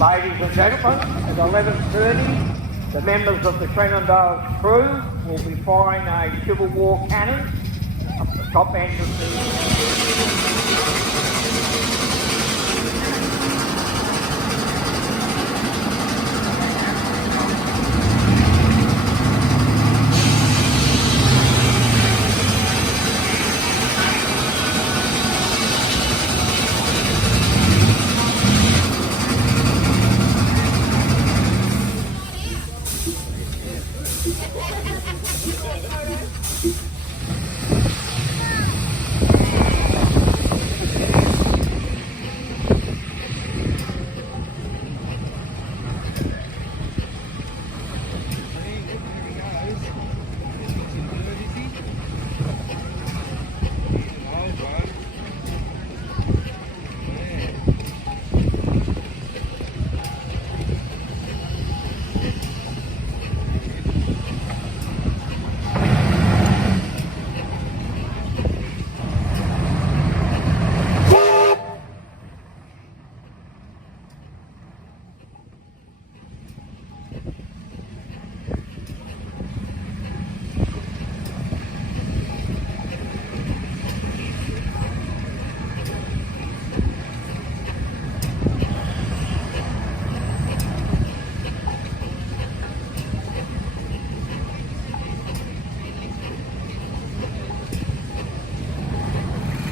Ladies and gentlemen, at 11:30, the members of the Shenandoah's crew will be firing a Civil War cannon up the top end of the...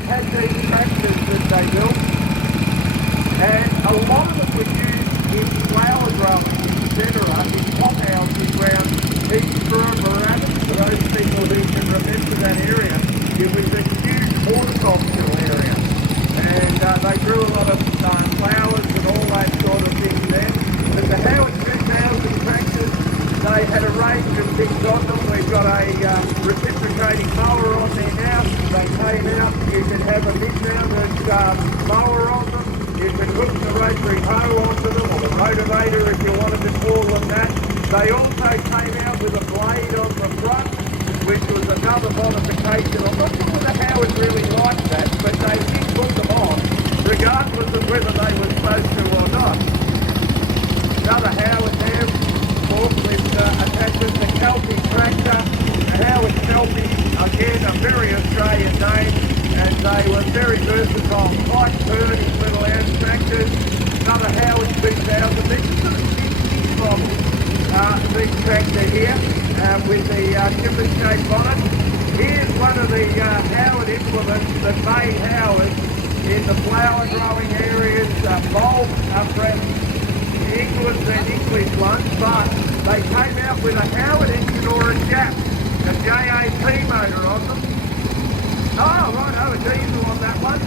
Had these tractors that they built, and a lot of them were used in flower growing, etc., in hothouses around East Rover. For those people who can remember that area, it was a huge horticultural area, and they grew a lot of flowers and all that sort of thing there. But the Howard 2000 tractors, they had a range of things on them. We've got a reciprocating mower on there now. They came out. You can have a mid-mounted mower on them. You can hook the rotary hoe onto them, or the motivator if you wanted to call them that. They also came out with a blade on the front, which was another modification. I'm not sure whether Howard really liked that, but they did put them on, regardless of whether they were supposed to or not. Another Howard there, forklift attachment, the Kelpie tractor. The Howard Kelpie, again, a very Australian name, and they were very versatile, quite sturdy little ass tractors. Another Howard 2000. This is a 60s model, big tractor here, with the different shape bonnet. Here's one of the Howard implements that made Howard in the flower growing areas, bulb up around England and English ones, but they came out with a Howard engine or a JAP, a JAP motor on them. Oh, right, a diesel on that one.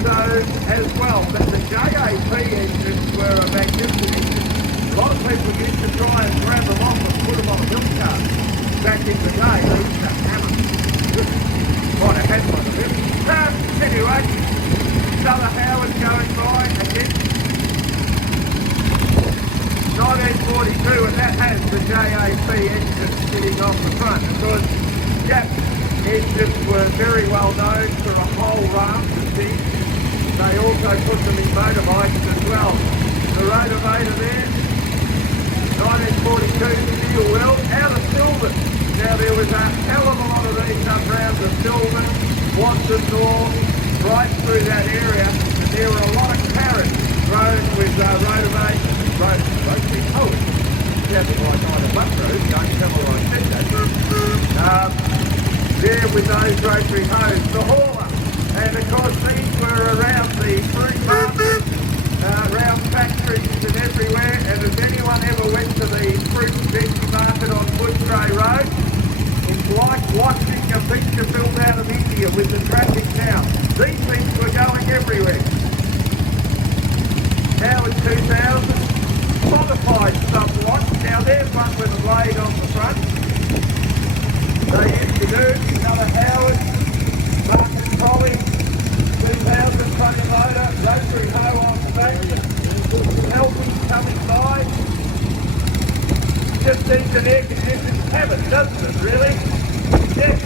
So, as well, but the JAP engines were a magnificent engine. A lot of people used to try and grab them off and put them on a milk cart back in the day. They used to hammer. Might have had one of them. Anyway, another Howard going by again. 1942, and that has the JAP engine sitting off the front. Of course, JAP engines were very well known for a whole raft of things. They also put them in motorbikes as well. The rotovator there, 1942 steel wheel, out of Sylvan. Now there was a hell of a lot of these up round the Sylvan, Watson North, right through that area, and there were a lot of carrots grown with rotovators. Rotary hoe. Sounded like on a butt road, don't tell me I said that. There with those rotary hoes, the hauler. And of course these were around the fruit market, around factories and everywhere. And if anyone ever went to the fruit and veg market on Bushray Road, it's like watching a picture built out of India with the traffic now. These things were going everywhere. Howard 2000. Modified somewhat. Now there's one with a blade on the front. They used to do another Howard, Martin Collie, 2000 front motor, rotary hoe on the back, Kelpie coming by. Just needs an air conditioned cabin, doesn't it really? Yes.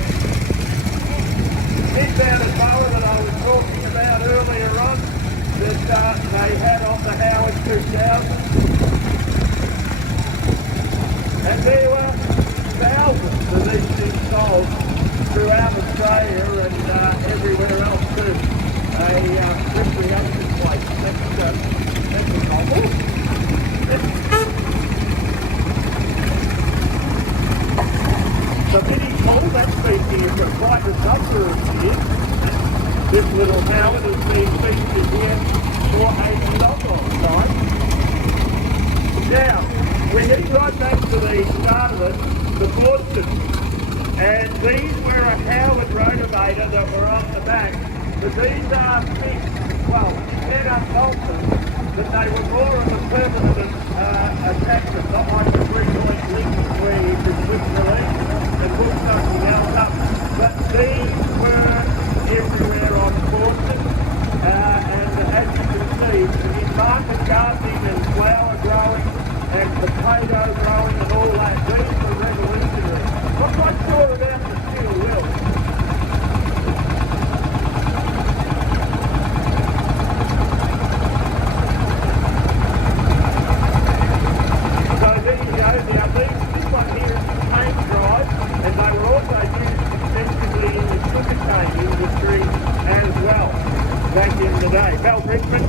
Inbounded mower that I was talking about earlier on, that they had on the Howard 2000. little Howard has been featured here for a long time. Now, we get right back to the start of it, the Goldsmith, and these were a Howard rotavator that were on the back, but these are fixed, well, set up bolsters, but they were more of a permanent attachment, not like the 3-point links where you could switch the link and put something else up. But these were everywhere on Goldsmith, and as you can see, in market gardening and flower growing and potato growing and all that, these were revolutionary. I'm not sure about the steel wheel.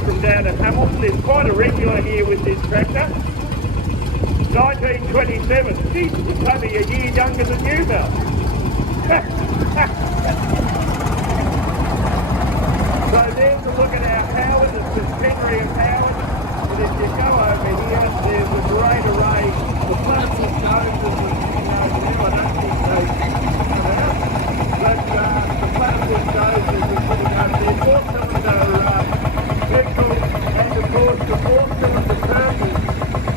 From down at Hamilton is quite a regular here with this tractor. 1927. Geez, it's only a year younger than you, Mel. So there's a look at our Howard, the centenary of Howard. And if you go over here, there's a great array. The plastic noses and I don't think they come out. But the plastic noses are sitting up there. Four cylinder petrol, and of course the four-cylinder turkey,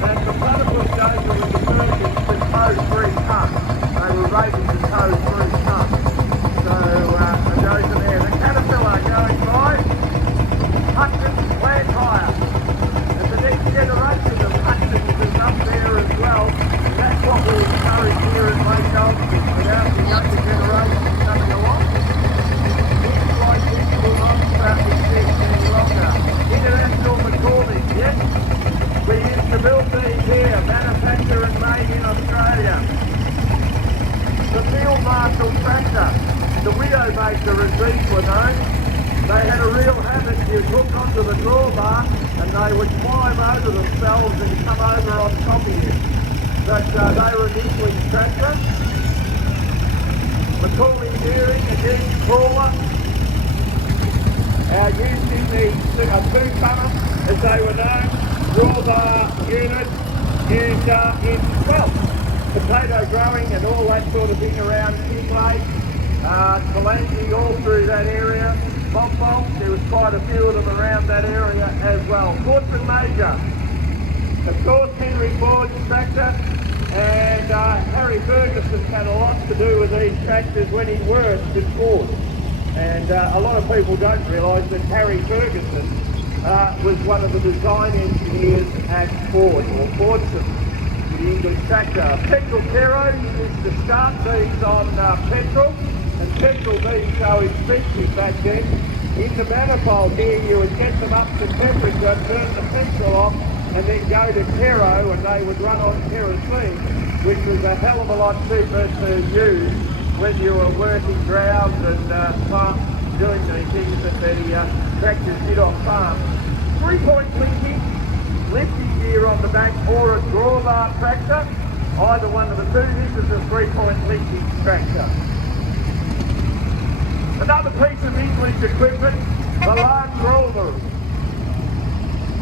and the platypus dozer with the turkey could tow 3 tons. They were rated to tow 3 tons. So a dozer there. The Caterpillar going by, Hutchins Land Hire. And the next generation of Hutchins is up there as well. That's what we encourage here at Lake Goldsmith, without the younger generation coming along. Things like this will not exist any longer. International McCormick, yes? We used to build these here, manufactured and made in Australia. The Field Marshal tractor, the Widowmaker as these were known, they had a real habit. You'd hook onto the drawbar and they would climb over themselves and come over on top of you. But they were an English tractor. McCormick Gearing, again, crawler. Used in the 2-tonner, as they were known, Rover unit, used in, well, potato growing and all that sort of thing around Kinglake, Kalangi, all through that area. Bombom, there was quite a few of them around that area as well. Portman Major, of course, Henry Ford's tractor, and Harry Ferguson had a lot to do with these tractors when he worked at Ford. And a lot of people don't realise that Harry Ferguson was one of the design engineers at Ford, or Fordson, the English tractor. Petrol Kero used to start these on petrol, and petrol being so expensive back then, in the manifold here you would get them up to temperature, turn the petrol off, and then go to Kero, and they would run on kerosene, which was a hell of a lot cheaper to use when you were working ground and farm, doing the things that the tractors did on farm. 3-point linking, lifting gear on the back, or a drawbar tractor, either one of the two. This is a 3-point linking tractor. Another piece of English equipment, the Land Rover.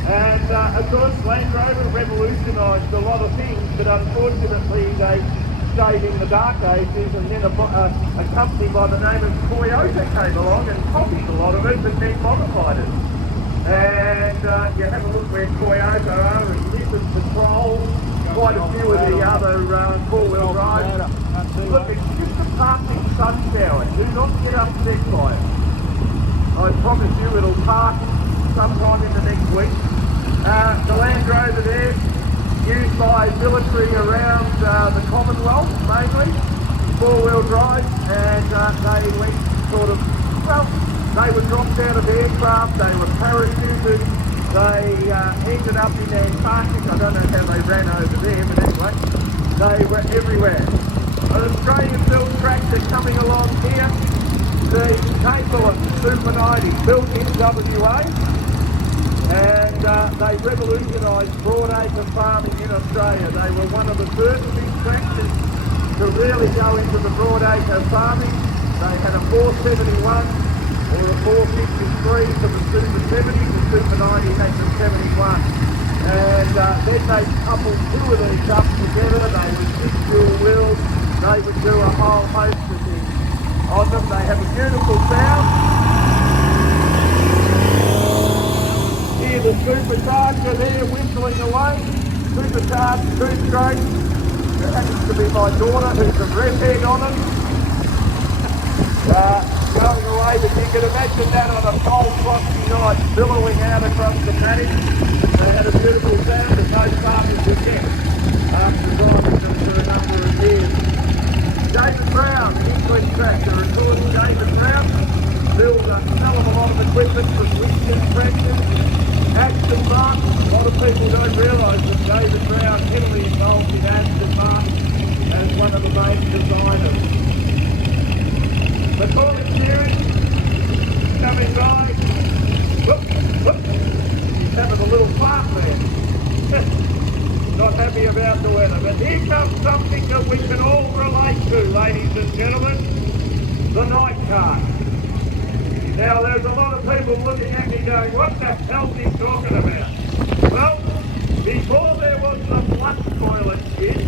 And of course Land Rover revolutionised a lot of things, but unfortunately they stayed in the dark ages, and then a company by the name of Toyota came along and copied a lot of it and then modified it. And you have a look where Toyota are, and Nissan Patrol, quite a few of the other 4-wheel drives. Look, it's just a passing sun shower. Do not get upset by it. I promise you it'll pass sometime in the next week. The Land Rover there, used by military around the Commonwealth mainly, 4-wheel drive, and they went sort of, well, they were dropped out of aircraft, they were parachuted, they ended up in Antarctica. I don't know how they ran over there, but anyway, they were everywhere. An Australian-built tractor coming along here, the Capeland Super 90, built in WA, and they revolutionised broadacre farming in Australia. They were one of the first big tractors to really go into the broadacre farming. They had a 471 or a 453 for the Super 70, the Super 90 had the 71. And then they coupled two of these up together. They would fit dual wheels. They would do a whole host of things on them. They have a beautiful sound. Hear the supercharger there whistling away. Supercharged two-stroke. There happens to be my daughter who's a redhead on it. Going away, but you can imagine that on a cold, frosty night, billowing out across the paddock. They had a beautiful sound that most farmers would get after driving them for a number of years. David Brown, England tractor, of course David Brown builds a hell of a lot of equipment from Winston tractors, Aston Martin. A lot of people don't realise that David Brown heavily involved in Aston Martin as one of the main designers. The corner steering coming by. Whoop, whoop. He's having a little fart there. Not happy about the weather. But here comes something that we can all relate to, ladies and gentlemen. The night car. Now there's a lot of people looking at me going, what the hell's he talking about? Well, before there was the flush toilet shit,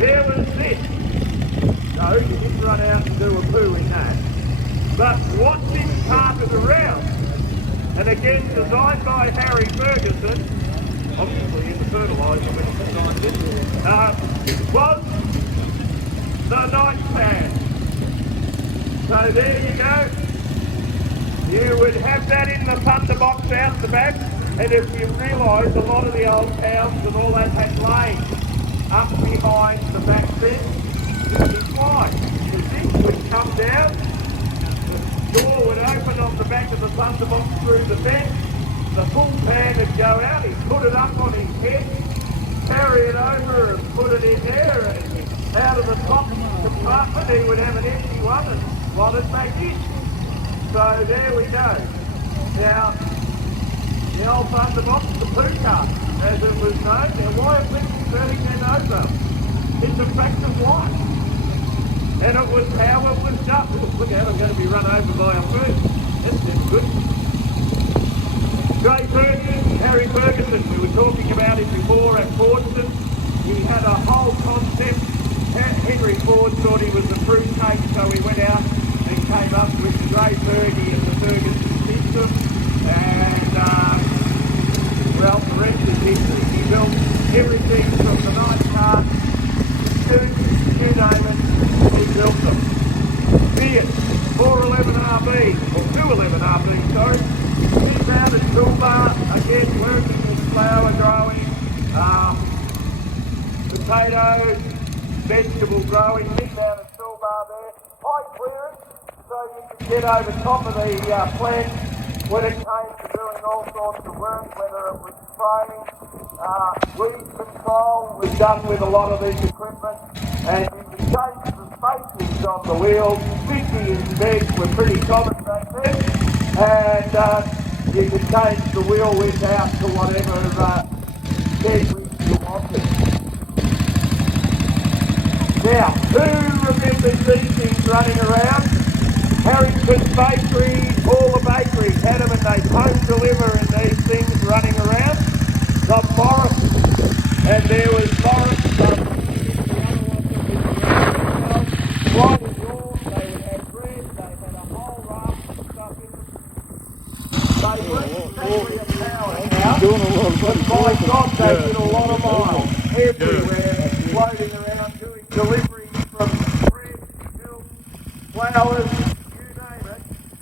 there was this. No, you didn't run out and do a poo in that. But what this carpet around, and again designed by Harry Ferguson, obviously in the fertiliser when he designed it, was the nightstand. So there you go. You would have that in the thunder box out the back, and if you realise a lot of the old towns and all that had laid up behind the back fence, why? The zinc would come down, the door would open on the back of the thunder box through the fence, the full pan would go out, he'd put it up on his head, carry it over and put it in there, and out of the top compartment he would have an empty one and slot it back in. So there we go. Now, the old thunder box, the poo cart, as it was known. Now why are people turning their nose up? It's a fact of life. And it was how it was done. Look out, I'm going to be run over by a bird. That's good. Ray Ferguson, Harry Ferguson, we were talking about him before at Fordson. He had a whole concept. Henry Ford thought he was a fruitcake, so he went out and came up with the Ray Fergie and the Ferguson system. And, well, the rest is history. He built everything from the night car, you name it. He built them. Be it 411RB, or 211RB, sorry. Sit down at toolbar, again working with flower growing, potatoes, vegetable growing. Sit down at toolbar there. High clearance, so you can get over top of the plant when it came to doing all sorts of work, whether it was spraying, weed control was done with a lot of these equipment, and you could change the spacings on the wheels. 50-inch beds were pretty common back then, and you could change the wheel width out to whatever bed width you wanted. Now, who remembers these things running around? Harrington's Bakery, all the bakeries had them, and they home deliver and these things running around. The Morris, and there was Morris, right in York, they would have bread, they had a whole raft of stuff in them. They weren't exactly a powerhouse, but by God, they did a lot of miles everywhere, floating around, doing deliveries from bread, milk, flowers, you name it.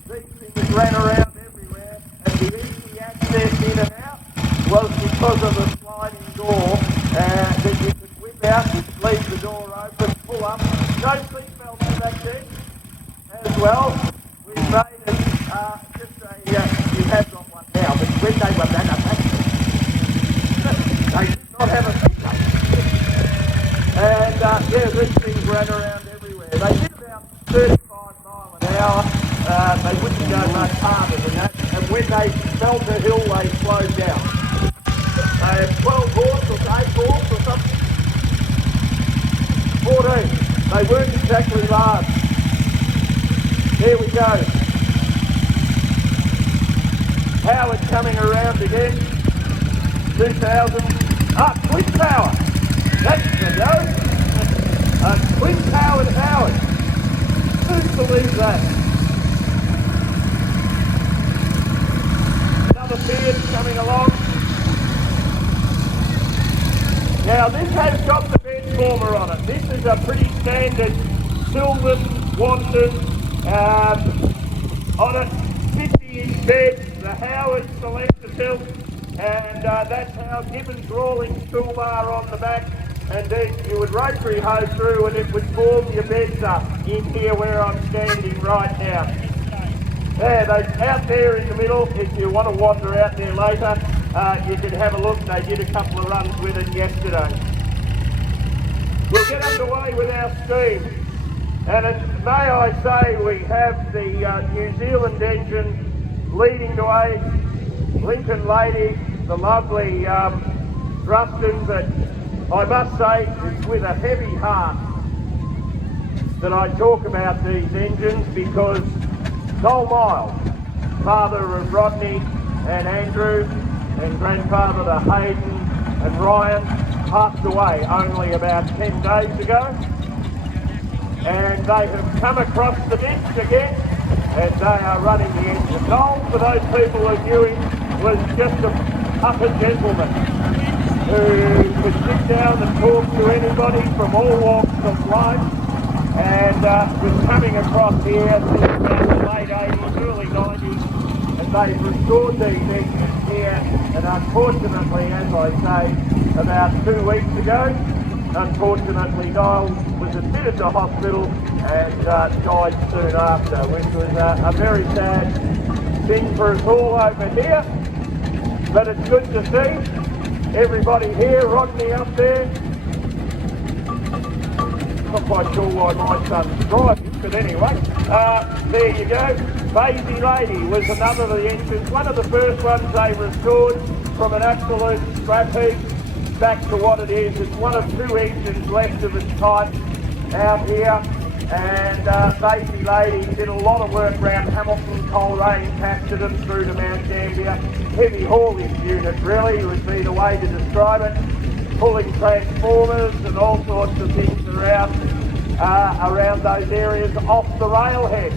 These things ran around everywhere, and the easy access in and out was because of the sliding door that you could whip out, you'd leave the door open, pull up. No seatbelts back then as well. We made it just a, you have got one now, but when they were manufactured, they did not have a seatbelt. And yeah, these things ran around everywhere. They did about 35 miles an hour. They wouldn't go much harder than that. And when they fell the hill, they slowed down. 12 horse or 8 horse or something. 14. They weren't exactly large. There we go. Howard coming around again. 2000. Twin power. That's the go. Twin powered Howard. Who believes that? Another Beard coming along. Now this has got the bed former on it. This is a pretty standard Sylvan Wanton on a 50-inch bed, the Howard selector tilt, and that's how Gibbons Rawlings toolbar on the back, and then you would rotary hose through and it would form your beds up in here where I'm standing right now. There, out there in the middle, if you want to wander out there later, you can have a look. They did a couple of runs with it yesterday. We'll get underway with our scheme. And may I say, we have the New Zealand engine leading the way, Lincoln Lady, the lovely Ruston, but I must say it's with a heavy heart that I talk about these engines, because Noel Miles, father of Rodney and Andrew, and grandfather to Hayden and Ryan, passed away only about 10 days ago. And they have come across the ditch again, and they are running the engine. Noel, for those people who knew him, was just a utter gentleman who could sit down and talk to anybody from all walks of life, and was coming across here since about the late 80s, early 90s, and they've restored these engines here, and unfortunately, as I say, about 2 weeks ago, unfortunately, Noel was admitted to hospital and died soon after, which was a very sad thing for us all over here. But it's good to see everybody here, Rodney up there. Not quite sure why my son's driving, but anyway, there you go. Basie Lady was another of the engines, one of the first ones they restored from an absolute scrap heap back to what it is. It's one of 2 engines left of its type out here, and Basie Lady did a lot of work around Hamilton, Coleraine, captured them through to Mount Gambier. Heavy haulage unit really would be the way to describe it, pulling transformers and all sorts of things around those areas off the railhead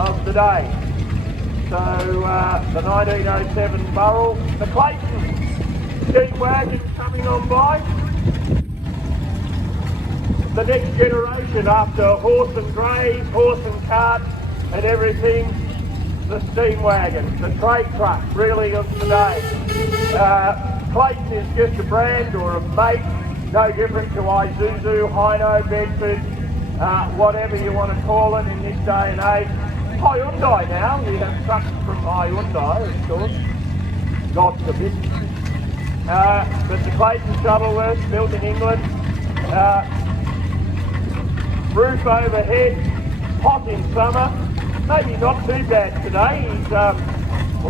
of the day. So the 1907 Burrell, the Clayton steam wagon coming on by. The next generation after horse and drays, horse and cart and everything, the steam wagon, the trade truck really of today. Clayton is just a brand or a make, no different to Isuzu, Hino, Bedford, whatever you want to call it in this day and age. Hyundai now, we have trucks from Hyundai, of course, God forbid. But the Clayton Shuttleworth, built in England, roof overhead, hot in summer, maybe not too bad today. He's a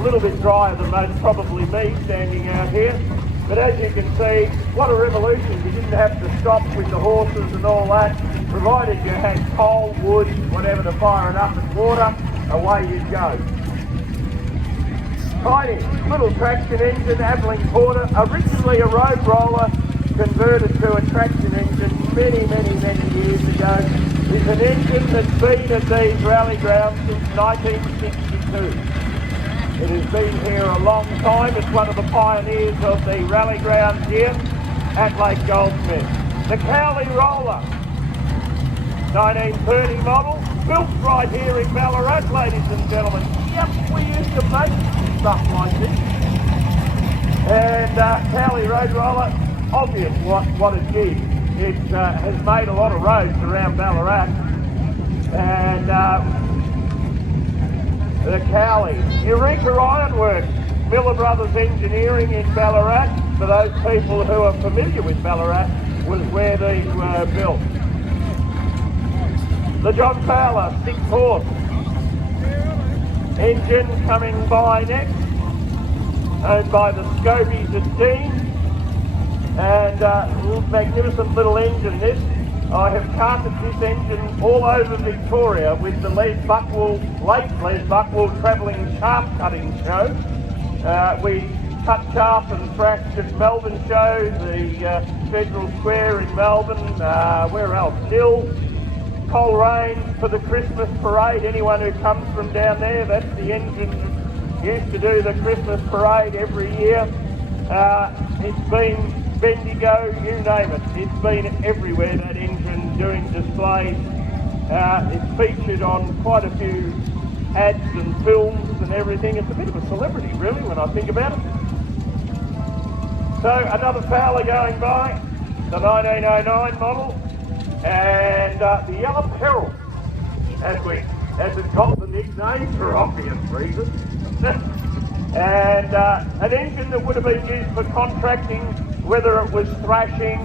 little bit drier than most probably me standing out here. But as you can see, what a revolution. You didn't have to stop with the horses and all that. Provided you had coal, wood, whatever to fire it up and water, away you'd go. Tiny little traction engine, Abilene Porter, originally a road roller, converted to a traction engine many years ago. It's an engine that's been at these rally grounds since 1962. It has been here a long time. It's one of the pioneers of the rally grounds here at Lake Goldsmith. The Cowley Roller, 1930 model, built right here in Ballarat, ladies and gentlemen. Yep, we used to make stuff like this. And Cowley Road Roller, obvious what it did. It has made a lot of roads around Ballarat. And the Cowley. Eureka Ironworks, Miller Brothers Engineering in Ballarat. For those people who are familiar with Ballarat, was where these were built. The John Fowler 6-horse engine coming by next, owned by the Scobies at Dean, and magnificent little engine this. I have carted this engine all over Victoria with the late Les Buckwell travelling shaft cutting show We cut chaff and thrashed at Melbourne show, the Federal Square in Melbourne, where else? Hill, Coleraine for the Christmas parade. Anyone who comes from down there, that's the engine that used to do the Christmas parade every year. It's been Bendigo, you name it. It's been everywhere, that engine, doing displays. It's featured on quite a few ads and films and everything. It's a bit of a celebrity, really, when I think about it. So another Fowler going by, the 1909 model, and the Yellow Peril, as it got the nickname for obvious reasons. And an engine that would have been used for contracting, whether it was thrashing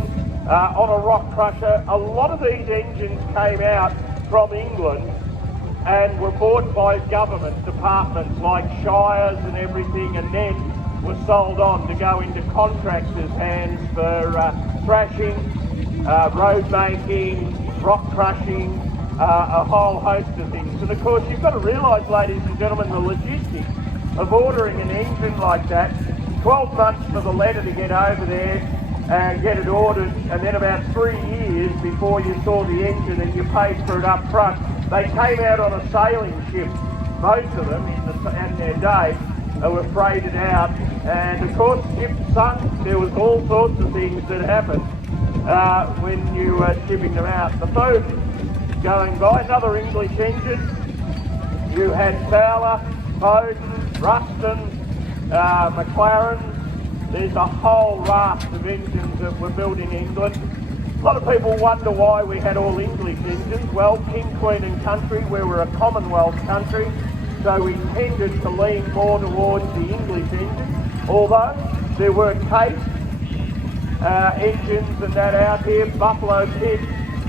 on a rock crusher. A lot of these engines came out from England and were bought by government departments like shires and everything, and then were sold on to go into contractors' hands for thrashing, road making, rock crushing, a whole host of things. And of course, you've got to realise, ladies and gentlemen, the logistics of ordering an engine like that. 12 months for the letter to get over there and get it ordered, and then about 3 years before you saw the engine and you paid for it up front. They came out on a sailing ship, most of them in their day, were freighted out, and of course ships sunk. There was all sorts of things that happened when you were shipping them out. The boat going by, another English engine. You had Fowler, Bowden, Ruston, McLaren. There's a whole raft of engines that were built in England. A lot of people wonder why we had all English engines. Well, King, Queen and Country, we were a Commonwealth country, so we tended to lean more towards the English engine. Although there were Case engines and that out here, Buffalo Pit.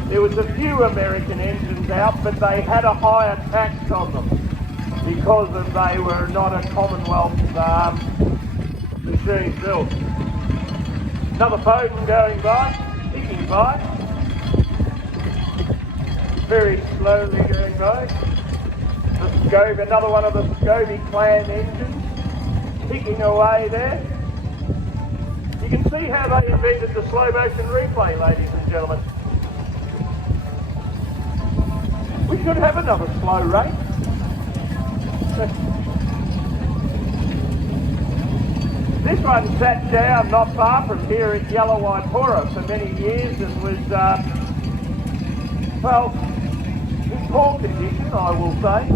There was a few American engines out, but they had a higher tax on them because they were not a Commonwealth machine built. Another Bowden going by, ticking by, very slowly going by. The Scobie, another one of the Scobie clan engines, ticking away there. You can see how they invented the slow motion replay, ladies and gentlemen. We should have another slow race. This one sat down not far from here at Yellow Waipora for many years and was, well, in poor condition, I will say.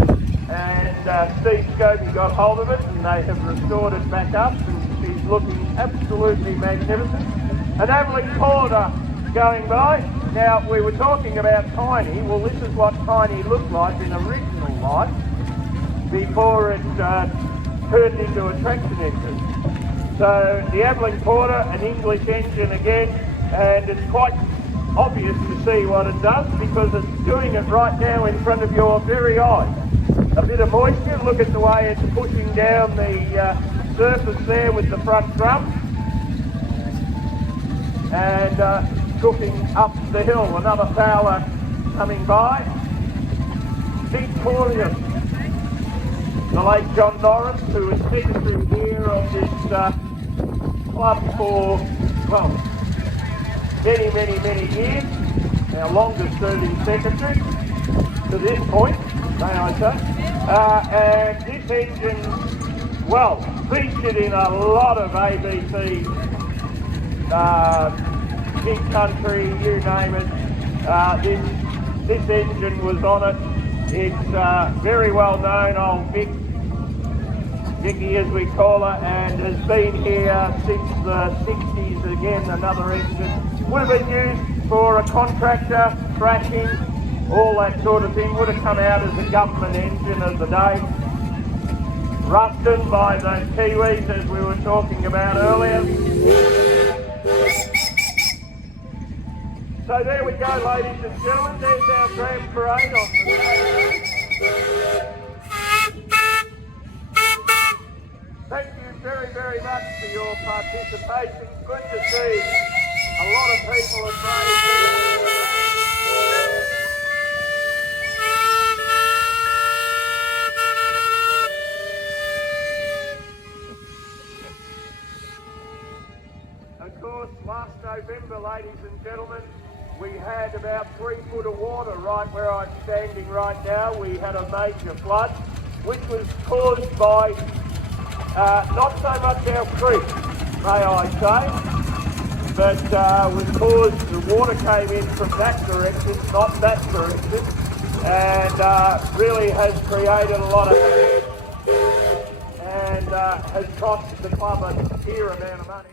And Steve Scobie got hold of it and they have restored it back up, and she's looking absolutely magnificent. An Abilene Porter going by. Now, we were talking about Tiny. Well, this is what Tiny looked like in original life before it turned into a traction engine. So the Abilene Porter, an English engine again, and it's quite obvious to see what it does because it's doing it right now in front of your very eyes. A bit of moisture, look at the way it's pushing down the surface there with the front drum and cooking up the hill. Another Fowler coming by. Victorian, the late John Norris, who was secretary here of this club for, well, many years, our longest serving secretary to this point, may I say. And this engine, well, featured in a lot of ABC, Big Country, you name it. This engine was on it. It's very well known, old Vicky as we call her, and has been here since the 60s. Again, another engine. Would have been used for a contractor, thrashing, all that sort of thing. Would have come out as a government engine of the day. Ruston by the Kiwis, as we were talking about earlier. So there we go, ladies and gentlemen. There's our grand parade on the day. Thank you very much for your participation. Good to see a lot of people at Last November, ladies and gentlemen, we had about 3 foot of water right where I'm standing right now. We had a major flood, which was caused by not so much our creek, may I say, but was caused, the water came in from that direction, not that direction, and really has created a lot of and has cost the club a sheer amount of money.